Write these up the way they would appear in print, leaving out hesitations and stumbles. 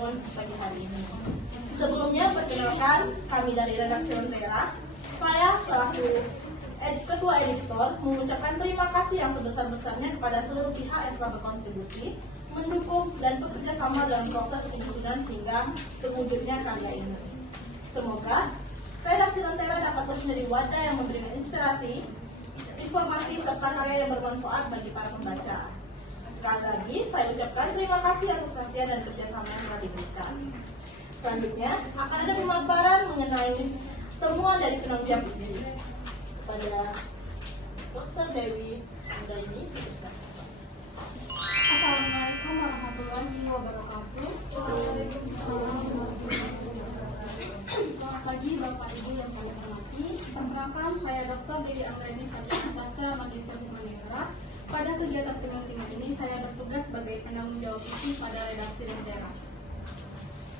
pertemuan pagi hari ini. Sebelumnya, perkenalkan kami dari redaksi Lentera. Saya selaku Ketua Editor mengucapkan terima kasih yang sebesar-besarnya kepada seluruh pihak yang telah berkontribusi, mendukung, dan bekerja sama dalam proses penyusunan hingga terwujudnya karya ini. Semoga redaksi Lentera dapat terus menjadi wadah yang memberikan inspirasi, informasi, serta karya yang bermanfaat bagi para pembaca. Sekali lagi, saya ucapkan terima kasih atas perhatian dan kerjasama yang telah diberikan. Selanjutnya, akan ada pemaparan mengenai temuan dari penanggung ini kepada Dr. Dewi Anggraini. Assalamualaikum warahmatullahi wabarakatuh. Selamat pagi Bapak Ibu yang kami hormati. Perkenalkan, saya Dr. Dewi Anggraini, sarjana sastra magister humaniora. Pada kegiatan penyuntingan ini saya bertugas sebagai penanggung jawab isi pada redaksi Lentera.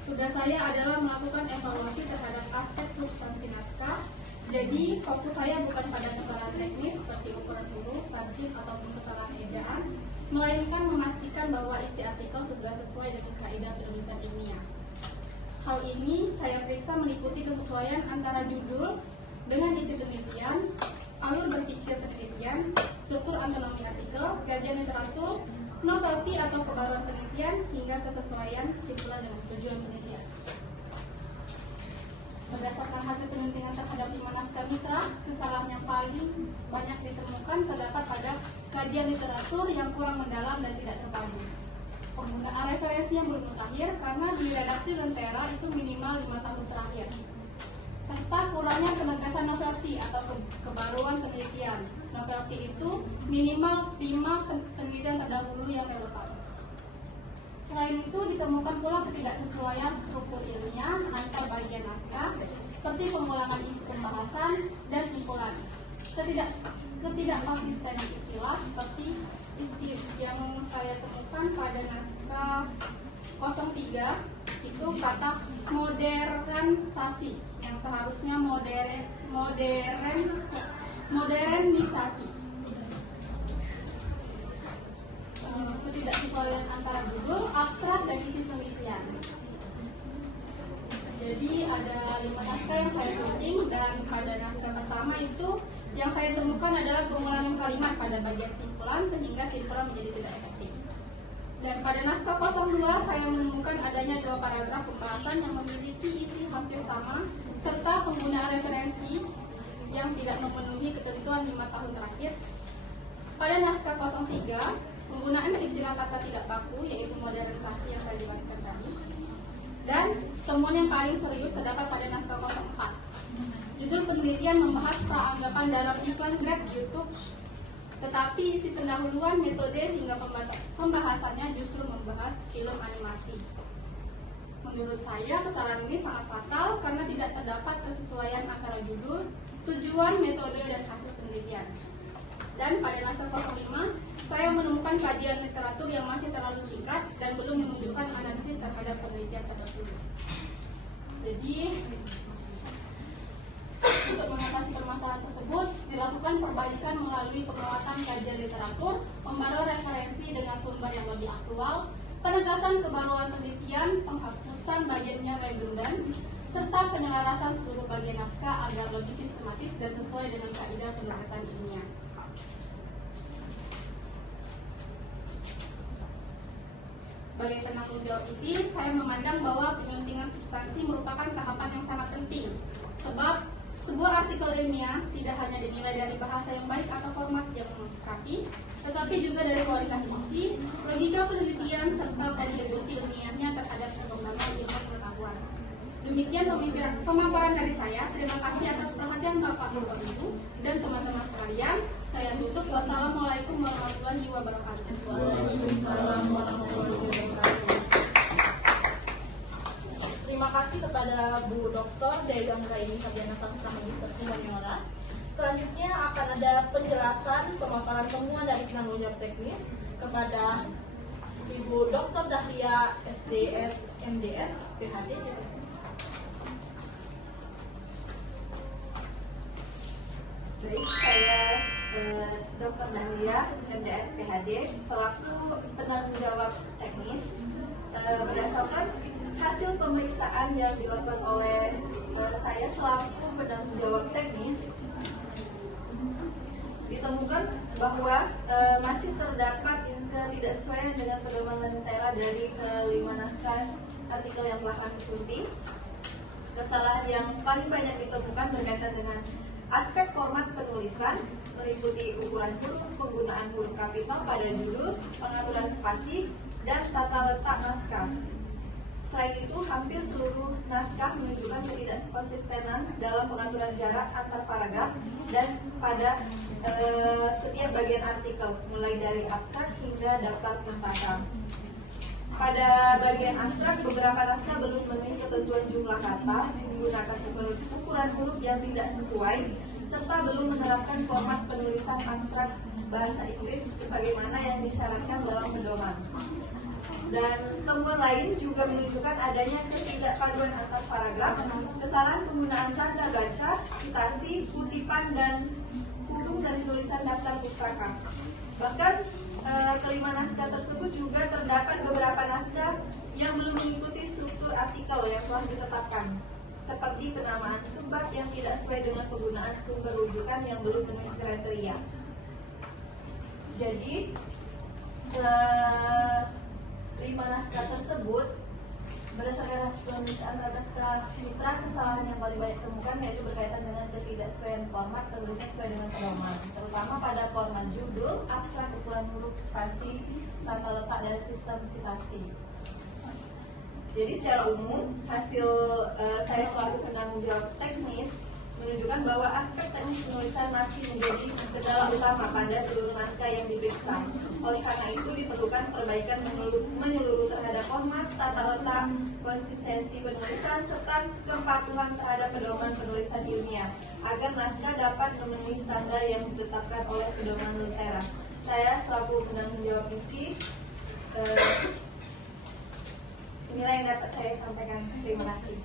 Tugas saya adalah melakukan evaluasi terhadap aspek substansi naskah. Jadi fokus saya bukan pada kesalahan teknis seperti ukuran huruf, tarjih ataupun kesalahan ejaan, melainkan memastikan bahwa isi artikel sudah sesuai dengan kaidah penulisan ilmiah. Hal ini saya periksa meliputi kesesuaian antara judul dengan isi penelitian, alur berpikir penelitian, struktur anatomi artikel, kajian literatur, novelty atau kebaruan penelitian, hingga kesesuaian kesimpulan dengan tujuan penelitian. Berdasarkan hasil penyuntingan terhadap 5 naskah mitra, kesalahan yang paling banyak ditemukan terdapat pada kajian literatur yang kurang mendalam dan tidak terpadu. Penggunaan referensi yang belum mutakhir karena di redaksi Lentera itu minimal 5 tahun terakhir. Serta kurangnya penegasan novelty atau kebaruan penelitian. Novelty itu minimal 5 penelitian terdahulu yang relevan. Selain itu, ditemukan pula ketidaksesuaian struktur ilmiah antar bagian naskah, seperti pengulangan isi pembahasan dan simpulan. Ketidakkonsistenan istilah, seperti yang saya temukan pada naskah 03, itu kata modernisasi, yang seharusnya modernisasi. Ketidaksesuaian antara judul, abstrak, dan isi penelitian. Jadi ada 5 naskah yang saya syuting, dan pada naskah pertama itu yang saya temukan adalah pengulangan kalimat pada bagian simpulan sehingga simpulan menjadi tidak efektif. Dan pada naskah 02 saya menemukan adanya 2 paragraf pembahasan yang memiliki isi hampir sama serta penggunaan referensi yang tidak memenuhi ketentuan 5 tahun terakhir. Pada naskah 03 penggunaan istilah kata tidak baku, yaitu modernisasi yang saya jelaskan tadi. Dan temuan yang paling serius terdapat pada naskah 04. Judul penelitian membahas peranggapan dalam iklan Grab YouTube, tetapi isi pendahuluan, metode, hingga pembahasannya justru membahas film animasi. Menurut saya, kesalahan ini sangat fatal karena tidak terdapat kesesuaian antara judul, tujuan, metode, dan hasil penelitian. Dan pada naskah 05, saya menemukan kajian literatur yang masih terlalu singkat dan belum menunjukkan analisis terhadap penelitian terdahulu. Jadi, untuk mengatasi permasalahan tersebut, dilakukan perbaikan melalui penguatan kajian literatur, pembaruan referensi dengan sumber yang lebih aktual, penegasan kebaruan penelitian, penghapusan bagian yang redundan, serta penyelarasan seluruh bagian naskah agar lebih sistematis dan sesuai dengan kaidah penulisan ilmiah. Sebagai penanggung jawab isi, saya memandang bahwa penyuntingan substansi merupakan tahapan yang sangat penting. Sebab, sebuah artikel ilmiah tidak hanya dinilai dari bahasa yang baik atau format yang rapi, tetapi juga dari kualitas isi, logika penelitian, serta kontribusi ilmiahnya terhadap perkembangan ilmu pengetahuan. Demikian pemaparan dari saya. Terima kasih atas perhatian Bapak Ibu dan teman-teman sekalian. Saya tutup. Wassalamualaikum warahmatullahi wabarakatuh. Waalaikumsalam warahmatullahi wabarakatuh. Terima kasih kepada Bu Dr. Dewi Anggraini, sarjana sastra magister humaniora. Selanjutnya akan ada penjelasan pemaparan temuan dari penanggung jawab teknis kepada Ibu Dr. Dahlia SDS MDS PhD. Baik, saya Dr. Dahlia MDS PhD selaku penanggung jawab teknis. Berdasarkan pemeriksaan yang dilakukan oleh saya selaku penanggung jawab teknis, ditemukan bahwa masih terdapat ketidaksesuaian dengan pedoman Lentera dari kelima naskah artikel yang telah kami sunting. Kesalahan yang paling banyak ditemukan berkaitan dengan aspek format penulisan, meliputi ukuran huruf, penggunaan huruf kapital pada judul, pengaturan spasi, dan tata letak naskah. Selain itu, hampir seluruh naskah menunjukkan ketidakkonsistenan dalam pengaturan jarak antar paragraf dan pada setiap bagian artikel, mulai dari abstrak hingga daftar pustaka. Pada bagian abstrak, beberapa naskah belum memenuhi ketentuan jumlah kata, menggunakan ukuran huruf yang tidak sesuai, serta belum menerapkan format penulisan abstrak bahasa Inggris sebagaimana yang disyaratkan dalam pedoman. Dan temuan lain juga menunjukkan adanya ketidakpaduan antar paragraf, kesalahan penggunaan tanda baca, citasi, kutipan, dan huruf dari tulisan daftar pustaka. Bahkan kelima naskah tersebut juga terdapat beberapa naskah yang belum mengikuti struktur artikel yang telah ditetapkan, seperti penamaan subbab yang tidak sesuai dengan penggunaan sumber rujukan yang belum memenuhi kriteria. Jadi, kelima naskah tersebut berdasarkan hasil pemeriksaan terhadap naskah mitra, kesalahan yang paling banyak ditemukan yaitu berkaitan dengan ketidaksesuaian format penulisan sesuai dengan pedoman, terutama pada format judul, abstrak, ukuran huruf, spasi, tata letak, dan sistem citasi. Jadi secara umum, hasil saya selaku penanggung jawab teknis menunjukkan bahwa aspek teknis penulisan masih menjadi kendala utama pada seluruh naskah yang diperiksa. Oleh karena itu diperlukan perbaikan menyeluruh terhadap format, tata letak, konsistensi penulisan, serta kepatuhan terhadap pedoman penulisan ilmiah agar naskah dapat memenuhi standar yang ditetapkan oleh pedoman Lentera. Saya selaku penanggung jawab misi, inilah yang dapat saya sampaikan. Terima kasih.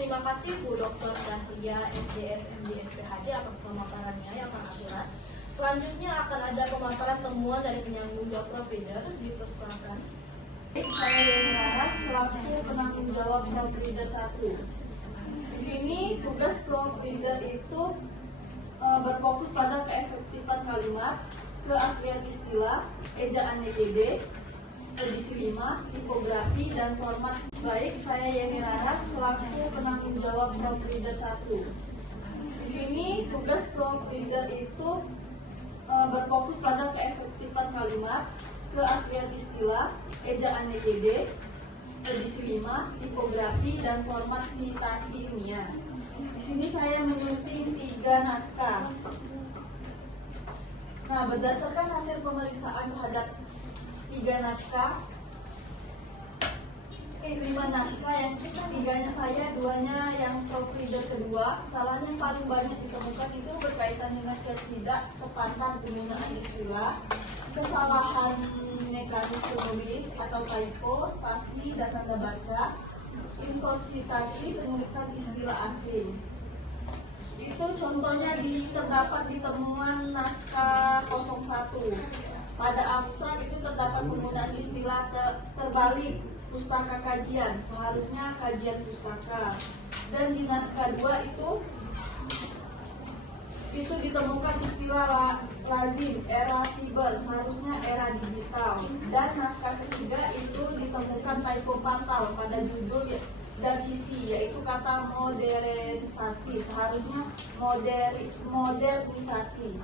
Terima kasih Bu Dr. Dahlia, MDS, MDS, PhD atas pemaparannya yang sangat akurat. Selanjutnya akan ada pemaparan temuan dari penyambung jawab provider. Dipersilakan. Saya Yeni Laras selaku penanggung jawab provider 1. Di sini tugas provider itu berfokus pada keefektifan kalimat, keaslian istilah, ejaan YGD, edisi 5, tipografi, dan format. Baik, saya Yeni Laras selaku penanggung jawab provider 1. Di sini tugas provider itu berfokus pada keefektifan kalimat, keaslian istilah, ejaan YGD, edisi 5, tipografi, dan format citasi ilmiah. Di sini saya menyunting 3 naskah. Nah, berdasarkan hasil pemeriksaan terhadap 3 naskah, 5 naskah, yang 3-nya saya, 2-nya yang provider kedua. Kesalahan yang paling banyak ditemukan itu berkaitan dengan ketidaktepatan penggunaan istilah, kesalahan mekanis penulis atau typo, spasi, dan tanda baca, inkonsistasi penulisan istilah asing. Itu contohnya terdapat di temuan naskah 01. Pada abstrak itu terdapat penggunaan istilah terbalik, pustaka kajian, seharusnya kajian pustaka. Dan di naskah 2 itu ditemukan istilah lazim, era siber, seharusnya era digital. Dan naskah ketiga itu ditemukan typo fatal pada judul dan isi, yaitu kata modernisasi, seharusnya modernisasi.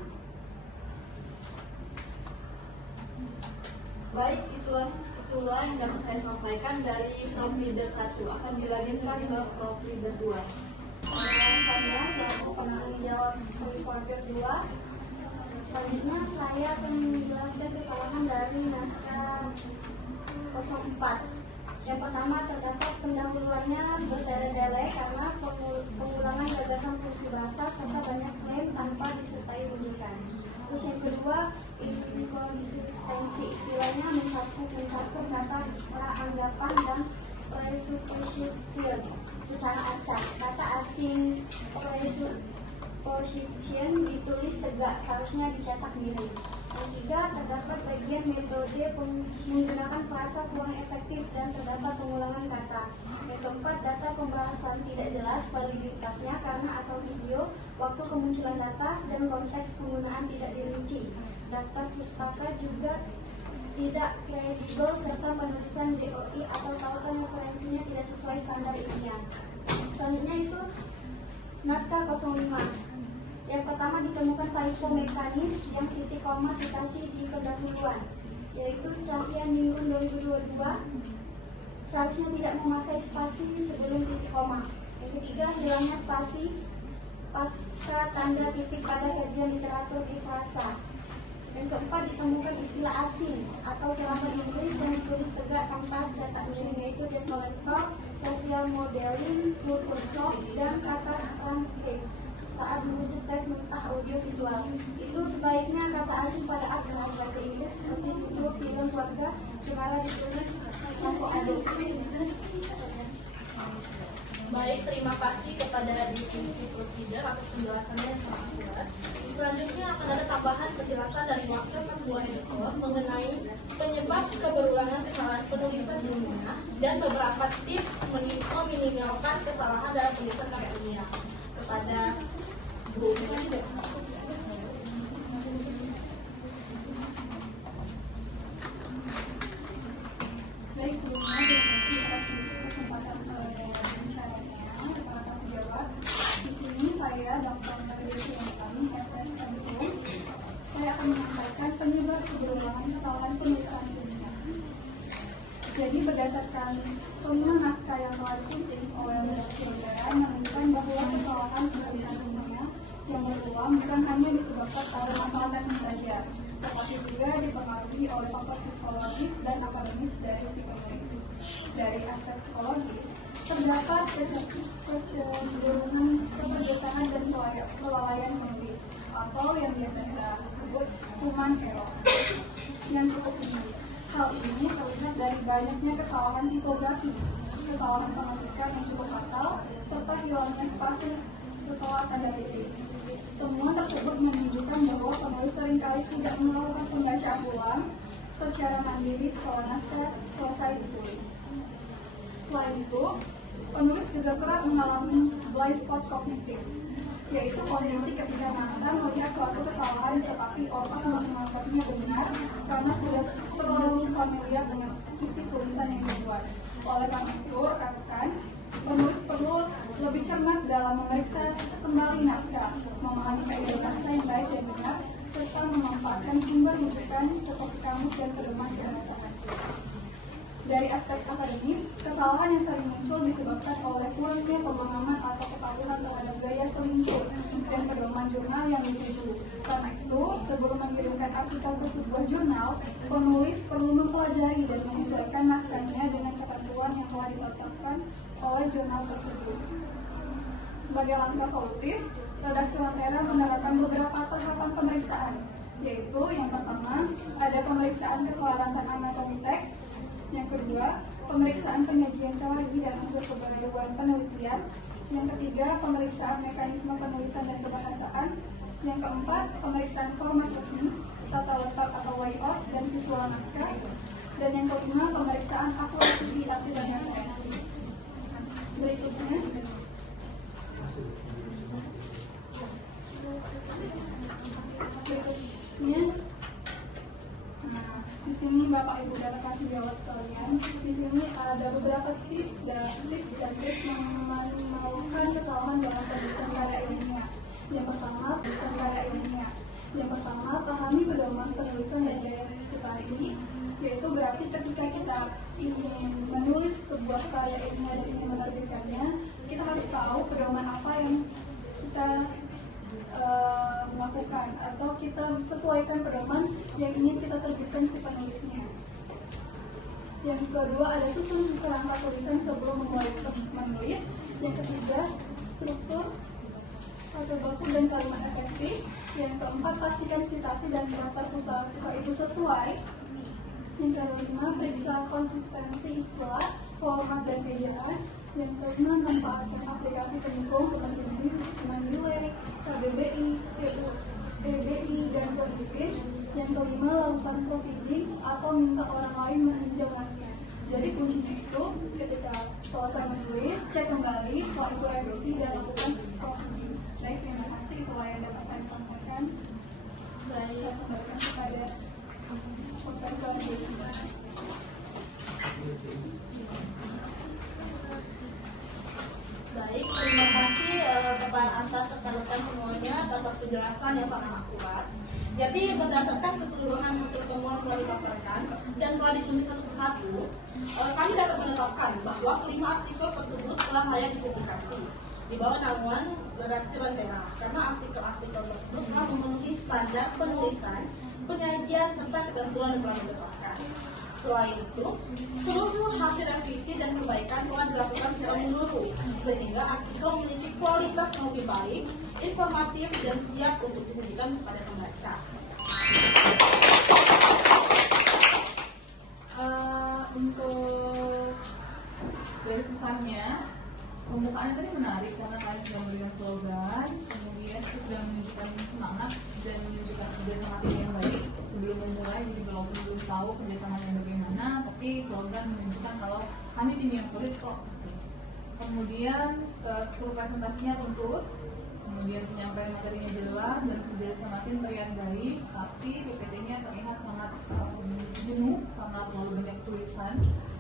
Baik, itulah yang dapat saya sampaikan dari provider 1. Akan dilanjutkan ke provider 2. Saya selaku penanggung jawab provider 2. Selanjutnya saya akan menjelaskan kesalahan dari naskah 04. Yang pertama, terdapat pendahuluannya bertele-tele karena pengulangan gagasan fungsi bahasa serta banyak klaim tanpa disertai rujukan. Terus yang kedua, inkonsistensi istilahnya mencakup kata anggapan dan presupposition secara acak. Kata asing presupposition ditulis tegak, seharusnya dicetak miring. Yang ketiga, terdapat bagian metode menggunakan frasa kurang efektif dan terdapat pengulangan kata. Yang keempat, data pembahasan tidak jelas validitasnya karena asal video, waktu kemunculan data, dan konteks penggunaan tidak dirinci. Daftar pustaka juga tidak kredibel serta penulisan DOI atau tautan referensinya tidak sesuai standar ilmiah. Selanjutnya itu naskah 05. Yang pertama ditemukan typo mekanis yang titik koma citasi di pendahuluan, yaitu Cahya Ningrum 2022 seharusnya tidak memakai spasi sebelum titik koma. Yang ketiga, hilangnya spasi pasca tanda titik pada kajian literatur di frasa. Yang keempat, ditemukan istilah asing atau serangan Inggris yang ditulis tegak tanpa cetak miring, yaitu developer, social modeling, Microsoft, dan kata transcript saat merujuk tes mentah audio visual. Itu sebaiknya kata asing pada aksen bahasa Inggris seperti judul film keluarga cemara ditulis kelompok adus. Baik, terima kasih kepada divisi provider atas penjelasannya yang sangat jelas. Selanjutnya akan ada tambahan penjelasan dari wakil ketua editor mengenai penyebab keberulangan kesalahan penulisan ilmiah dan beberapa tips meminimalkan kesalahan dalam penulisan karya ilmiah. Kepada Bu. Baik, sebelumnya terima kasih atas kesempatan pensyarahnya. Terima kasih jawab. Di sini saya Dr. Desi Antoni, SSMU. Saya akan menyampaikan penyebab keberulangan kesalahan penulisan ilmiah. Jadi berdasarkan temuan naskah yang telah disunting oleh saudara menemukan bahwa kesalahan penulisan ilmiah yang berulang bukan hanya disebabkan oleh masalah teknis saja, tetapi juga dipengaruhi oleh faktor psikologis dan akademis dari si penulis. Dari aspek psikologis, terdapat kecenderungan kepergetahan dan kelalaian penulis, atau yang biasa kita sebut human error, yang cukup tinggi. Hal ini terlihat dari banyaknya kesalahan tipografi, kesalahan pengetikan yang cukup fatal, serta hilangnya spasi setelah tanda titik. Temuan tersebut menunjukkan bahwa penulis seringkali tidak melakukan pembacaan ulang secara mandiri setelah naskah selesai ditulis. Selain itu, penulis juga kerap mengalami blind spot kognitif, yaitu kondisi ketika naskah melihat suatu kesalahan tetapi otak menganggapnya benar karena sudah terlalu familiar dengan isi tulisan yang dibuat. Oleh karena itu, rekan-rekan, penulis perlu lebih cermat dalam memeriksa kembali naskah, memahami kaidah bahasa yang baik dan benar, serta memanfaatkan sumber rujukan seperti kamus dan pedoman bahasa. Dari aspek akademis, kesalahan yang sering muncul disebabkan oleh kurangnya pemahaman atau ketahuan terhadap gaya selingkuh dan pedoman jurnal yang dituju. Karena itu, sebelum mengirimkan artikel ke sebuah jurnal, penulis perlu mempelajari dan menyesuaikan naskahnya dengan ketentuan yang telah ditetapkan oleh jurnal tersebut. Sebagai langkah solutif, redaksi Lentera menerapkan beberapa tahapan pemeriksaan, yaitu yang pertama, ada pemeriksaan keselarasan anatomi teks. Yang kedua, pemeriksaan penyajian teori dan unsur kebaruan penelitian. Yang ketiga, pemeriksaan mekanisme penulisan dan kebahasaan. Yang keempat, pemeriksaan format resmi, tata letak atau layout dan visual naskah. Dan yang kelima, pemeriksaan akurasi citasi dan referensi. Berikutnya, di sini Bapak Ibu dan kasih jawab sekalian. Di sini ada beberapa tips dan trik melakukan kesalahan dalam penulisan karya ilmiah. Yang pertama, penulisan karya ilmiah. Yang pertama, pahami pedoman penulisan dan gaya citasi, yaitu berarti ketika kita ingin menulis sebuah karya ilmiah dan ingin menerbitkannya, kita harus tahu pedoman apa yang kita melakukan, atau kita sesuaikan pedoman yang ingin kita terbitkan si penulisnya. Yang kedua, ada susun kerangka tulisan sebelum memulai menulis. Yang ketiga, struktur kata baku dan kalimat efektif. Yang keempat, pastikan citasi dan daftar pustaka itu sesuai. Yang kelima, periksa konsistensi istilah, format dan ejaan. Yang kelima, manfaatkan aplikasi pendukung seperti Mendeley, KBBI, BBI dan Politin. Yang kelima, lakukan proofreading atau minta orang lain meninjau naskah. Jadi kuncinya itu ketika selesai menulis, cek kembali, setelah itu revisi dan lakukan proofreading. Baik, terima kasih, itulah yang dapat saya sampaikan. Saya kembalikan kepada Profesor Jessica. Baik, terima kasih kepada atas rekan-rekan semuanya atas penjelasan yang sangat akurat. Jadi berdasarkan keseluruhan hasil temuan yang telah dipaparkan dan telah disusun satu persatu, kami dapat menetapkan bahwa kelima artikel tersebut telah layak dipublikasi di bawah naungan redaksi Lentera karena artikel-artikel tersebut telah memenuhi standar penulisan, penyajian serta ketentuan yang telah ditetapkan. Selain itu, seluruh hasil revisi dan perbaikan telah dilakukan secara menyeluruh, sehingga artikel memiliki kualitas yang lebih baik, informatif, dan siap untuk diberikan kepada pembaca. Untuk garis besarnya, pembukaannya tadi menarik karena kalian sudah memberikan slogan, kemudian kita sudah menunjukkan semangat dan menunjukkan kerjasama tim yang baik sebelum memulai. Jadi walaupun belum tahu kerjasamanya bagaimana, tapi slogan menunjukkan kalau kami tim yang solid kok. Kemudian struktur presentasinya tuntut, kemudian penyampaian materinya jelas dan kerjasama tim terlihat baik, tapi PPT-nya terlihat sangat jenuh karena terlalu banyak tulisan.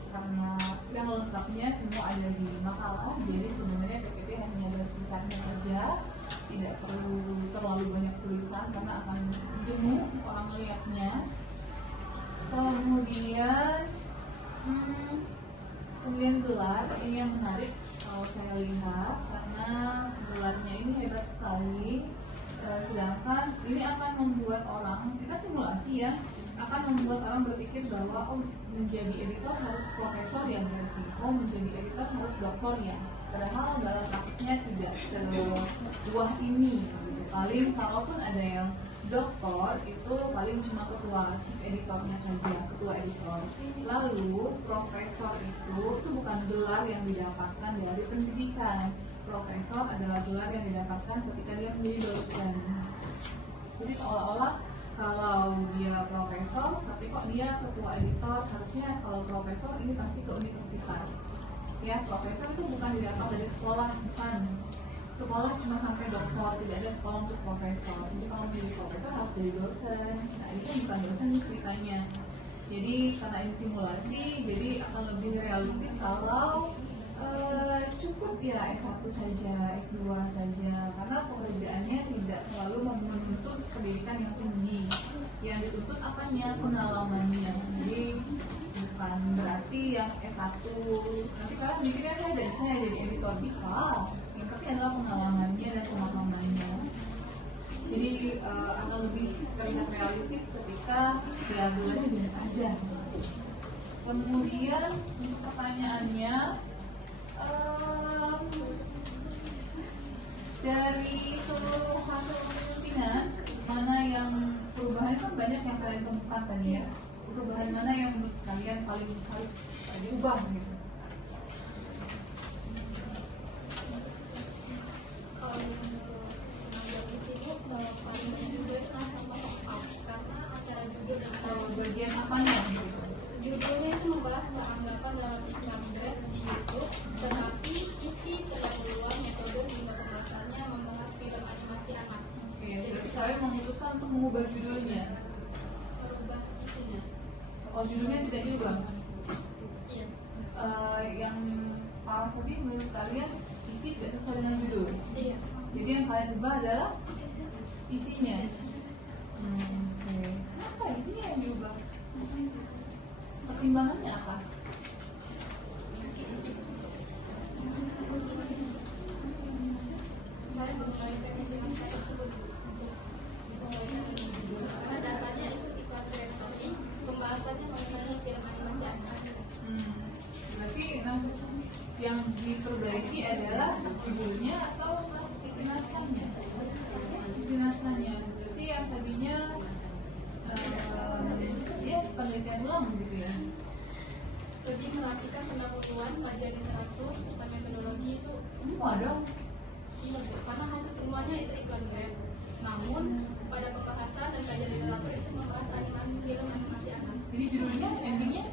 Karena yang lengkapnya semua ada di makalah, jadi sebenarnya PPT hanya garis besarnya saja, tidak perlu terlalu banyak tulisan karena akan jenuh orang melihatnya. Kemudian gelar ini yang menarik kalau saya lihat karena gelarnya ini hebat sekali. Sedangkan ini akan membuat orang, ini kan simulasi ya, akan membuat orang berpikir bahwa menjadi editor harus profesor ya berarti, menjadi editor harus doktor ya. Padahal dalam praktiknya tidak seluas ini. Paling kalaupun ada yang doktor itu paling cuma ketua chief editornya saja, ketua editor. Lalu profesor itu bukan gelar yang didapatkan dari pendidikan. Profesor adalah gelar yang didapatkan ketika dia menjadi dosen. Jadi seolah-olah kalau dia profesor, tapi kok dia ketua editor, harusnya kalau profesor ini pasti ke universitas. Ya, profesor itu bukan didapat dari sekolah, bukan. Sekolah cuma sampai doktor, tidak ada sekolah untuk profesor. Jadi kalau menjadi profesor harus jadi dosen. Nah, itu bukan dosen nih ceritanya. Jadi karena ini simulasi, jadi akan lebih realistis kalau cukup ya S1 saja, S2 saja, karena pekerjaannya tidak terlalu menuntut pendidikan yang tinggi. Yang dituntut apanya? Pengalamannya. Jadi bukan berarti yang S1 nanti kalian mikirnya saya dan saya jadi editor, bisa, yang penting adalah pengalamannya dan pemahamannya. Jadi akan lebih terlihat realistis ketika ya gelarnya biasa aja. Kemudian untuk pertanyaannya, dari seluruh hasil penelitian, mana yang perubahan kan banyak yang kalian temukan tadi ya, perubahan mana yang menurut kalian paling harus diubah gitu? Kalau menurut di sini paling banyak juga itu sama soal karena antara judul dan Bagian apanya gitu? judulnya itu membahas tentang anggapan dalam Islam di YouTube, tetapi isi pendahuluan metode hingga pembahasannya membahas film animasi anak. Oke, terus saya memutuskan untuk mengubah judulnya. Merubah isinya. Oh, judulnya tidak diubah? Iya. Yang parah tadi menurut kalian isi tidak sesuai dengan judul? Iya. Jadi yang kalian ubah adalah isinya. Oke. Kenapa isinya yang diubah? Pertimbangannya apa? Saya mengenai revisi naskah tersebut disesuaikan dengan judul karena datanya itu iklan kreatif, pembahasannya mengenai film animasi anak. Berarti yang diperbaiki adalah judulnya atau isi naskahnya? Isi naskahnya. Berarti yang tadinya ya penelitian ulang gitu ya. Lebih merapikan pendahuluan, pelajaran literatur serta metodologi itu Semua dong. karena hasil temuannya itu iklan web. Namun pada pembahasan dan kajian literatur itu membahas animasi film animasi anak. Jadi judulnya, endingnya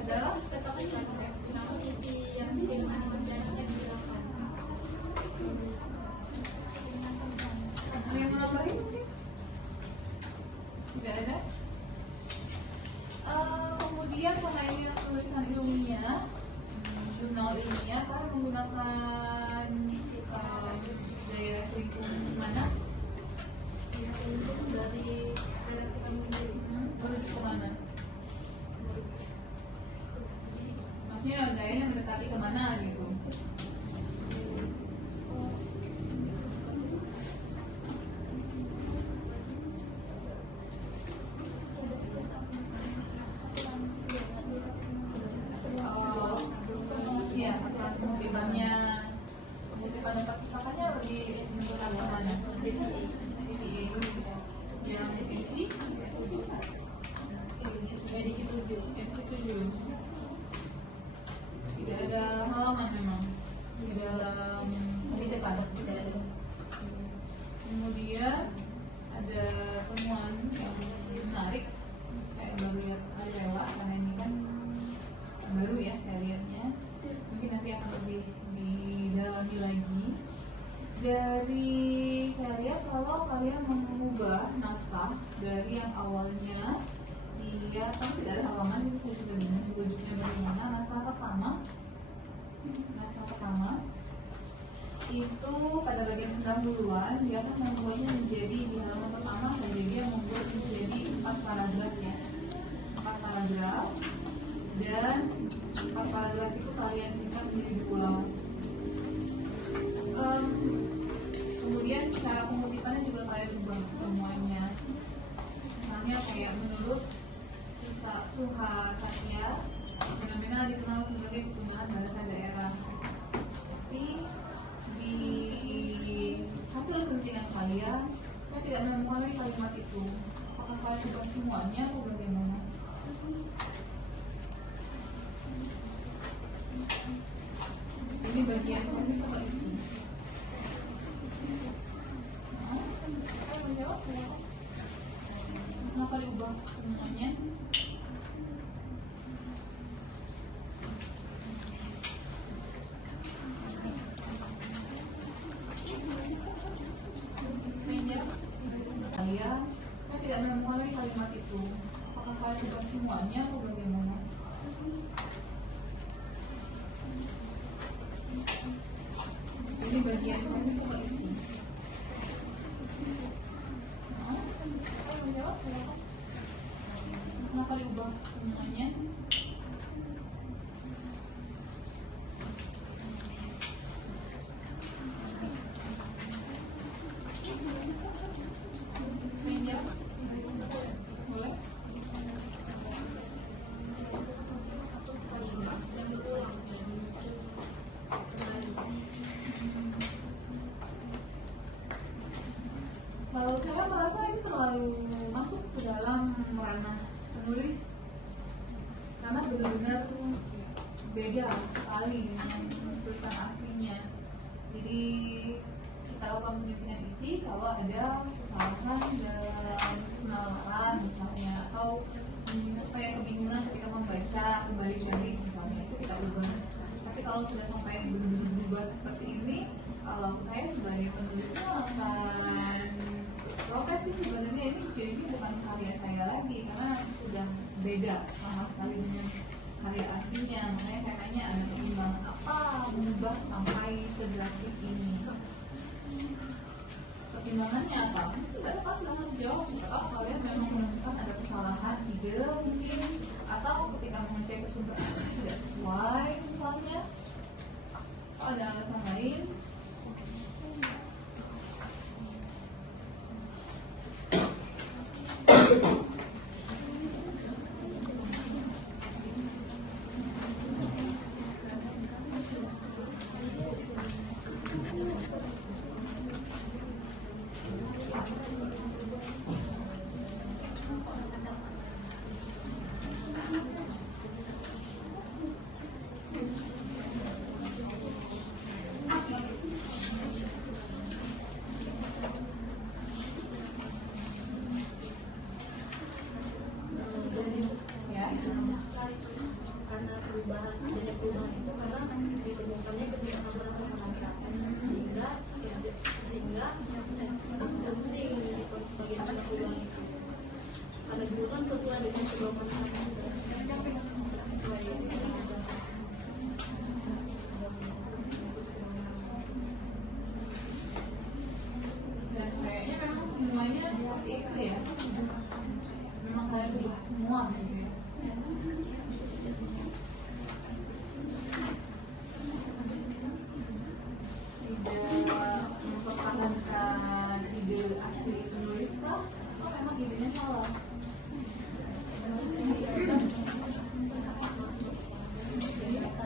adalah Tetap iklan web, namun isi yang film animasi anaknya dihilangkan. ada yang menambahin mungkin? Tidak ada. Kemudian karena ini tulisan ilmiah, jurnal ilmiah, kan menggunakan gaya selingkuh mana? Dari redaksi kami sendiri. Menuju kemana? Maksudnya gayanya mendekati kemana gitu? Iya, aturan pengutipannya, pengutipan data pustakanya lebih menentukan kemana? DCE. Yang edisi? Edisi 7. Edisi 7. Tidak ada halaman memang di dalam pengutipan. Kemudian ada temuan yang menarik, saya baru lihat sekali lewat karena ini kan baru ya saya lihatnya, mungkin nanti akan lebih didalami lagi. Dari saya lihat kalau kalian mengubah naskah dari yang awalnya dia kan tidak ada halaman, jadi saya juga bingung rujuknya bagaimana. Naskah pertama itu pada bagian pendahuluan dia kan membuatnya menjadi di halaman pertama saja dia membuat menjadi 4 paragraf ya, 4 paragraf, dan 4 paragraf itu kalian singkat menjadi 2. Kemudian cara pengutipannya juga kalian ubah semuanya. Misalnya kayak menurut Suha Satya, fenomena dikenal sebagai kepunyaan bahasa daerah. Tapi di hasil suntingan kalian, saya tidak menemukan lagi kalimat itu. Apakah kalian ubah semuanya atau bagaimana? Ini bagian kami sama isi. Kenapa diubah semuanya? Saya tidak menemukan lagi kalimat itu. Apakah kalian ubah semuanya atau bagaimana? Ini bagian kami sama isi. Kenapa diubah semuanya? Boleh? Lalu saya merasa ini selalu masuk ke dalam ranah penulis karena benar-benar beda sekali dengan tulisan aslinya. Jadi kita lakukan penyuntingan isi kalau ada kesalahan dalam penalaran misalnya, atau kayak kebingungan ketika membaca kembali misalnya, itu kita ubah. Tapi kalau sudah sampai benar-benar berubah seperti ini, kalau saya sebagai penulisnya akan protes sih sebenarnya ini jadi bukan karya saya lagi karena sudah beda sama sekali dengan karya aslinya. Makanya saya tanya ada pertimbangan apa mengubah sampai sedrastis ini. Pertimbangannya apa? Tidak apa, silahkan jawab. Kalau kalian memang menemukan ada kesalahan ide mungkin, atau ketika mengecek sumber asli tidak sesuai misalnya, atau ada alasan lain.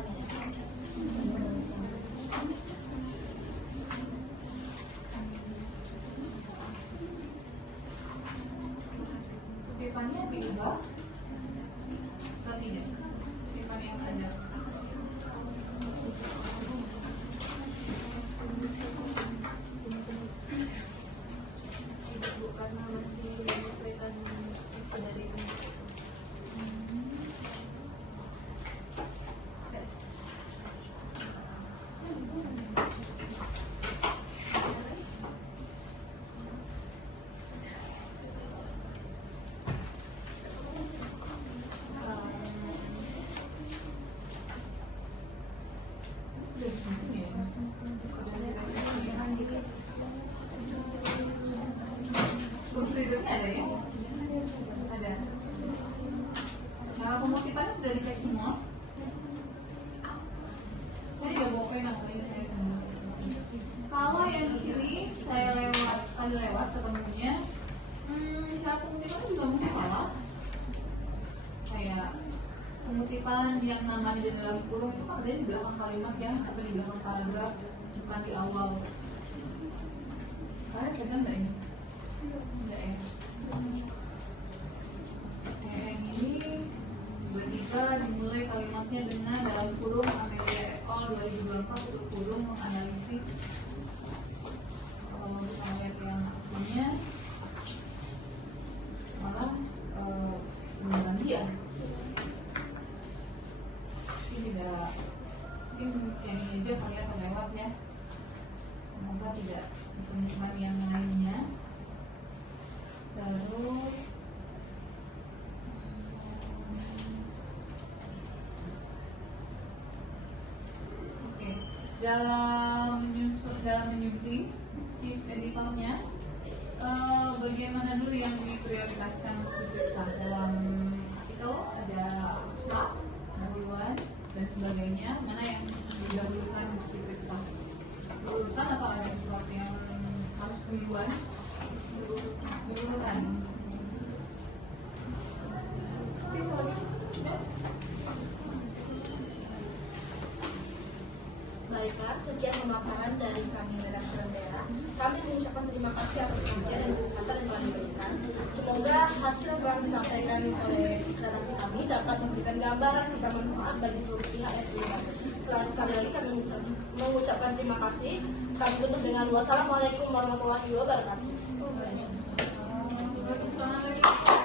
kutipannya. Kutipannya diubah atau tidak? Kutipan yang ada. Tidak, Bu, karena masih menyesuaikan isi dari ini. Sudah disentuh ya? Proofreadernya ada ya? Ada. Cara pemutipannya sudah dicek semua? Saya juga bawa pena, makanya saya semua. Kalau yang di sini saya lewat ketemunya, cara pemutipannya juga masih salah. Kayak pengutipan yang namanya di dalam kurung itu kan ada di belakang kalimat ya, atau di belakang paragraf, bukan di awal. Kalian pegang nggak ini? Enggak ya? Yang ini tiba-tiba dimulai kalimatnya dengan dalam kurung Amelia et al. 2024 untuk kurung menganalisis. Kalau kita lihat yang aslinya malah beneran dia. Ini tidak, mungkin yang ini aja kalian terlewat ya. Semoga tidak teman-teman yang lainnya. Terus oke, dalam menyunting chief editornya, bagaimana dulu yang diprioritaskan untuk diperiksa dalam artikel? Ada abstrak, pendahuluan dan sebagainya. Mana yang didahulukan untuk diperiksa? Berurutan atau ada sesuatu yang harus duluan? Berurutan. Oke, kalau gitu. Baiklah, sekian pemaparan dari kami redaksi Rendera. Kami mengucapkan terima kasih atas kajian dan kesempatan yang telah diberikan. Semoga hasil yang telah disampaikan oleh redaksi kami dapat memberikan gambaran tentang manfaat bagi seluruh pihak yang terlibat. Sekali lagi kami mengucapkan terima kasih. Kami tutup dengan wassalamualaikum warahmatullahi wabarakatuh. Waalaikumsalam.